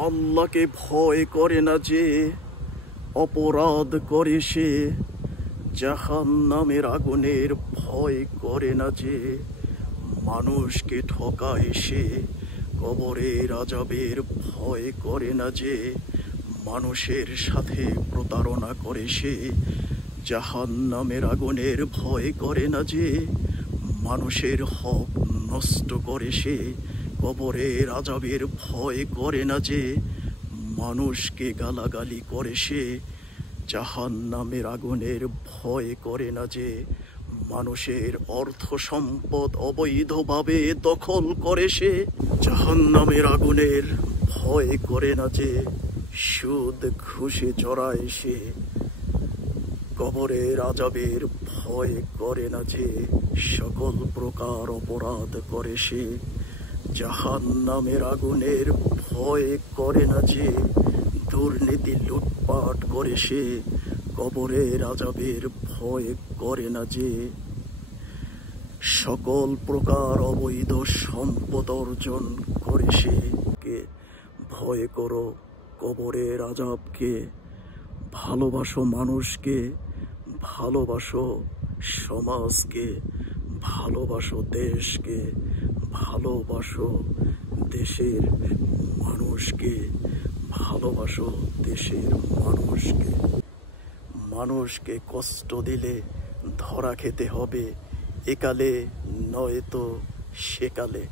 আল্লাহকে ভয় করে না যে, অপরাধ করে সে। জাহান্নামের আগুনের ভয় করে না যে, মানুষকে ঠকায় সে। কবরের আযাবের ভয় করে না যে, মানুষের সাথে প্রতারণা করে সে। জাহান্নামের আগুনের ভয় করে না যে, মানুষের হক নষ্ট করে সে। কবরের আযাবের ভয় করে না যে, মানুষকে গালাগালি করে সে। জাহান্নামের আগুনের ভয় করে না যে, মানুষের অর্থ সম্পদ অবৈধভাবে দখল করে সে। জাহান্নামের আগুনের ভয় করে না যে, সুদ ঘুষে চড়ায় সে। কবরের আযাবের ভয় করে না যে, সকল প্রকার অপরাধ করে সে। জাহান্নামের আগুনের ভয় করে না যে, দুর্নীতি লুটপাট করে সে। কবরের আযাবের ভয় করে না যে, সকল প্রকার অবৈধ সম্পদ অর্জন করে সে। কে ভয় করো কবরের আযাবকে, ভালোবাসো মানুষকে, ভালোবাসো সমাজকে, ভালোবাসো দেশকে, ভালোবাসো দেশের মানুষকে, ভালোবাসো দেশের মানুষকে। মানুষকে কষ্ট দিলে ধরা খেতে হবে, একালে নয়তো সেকালে।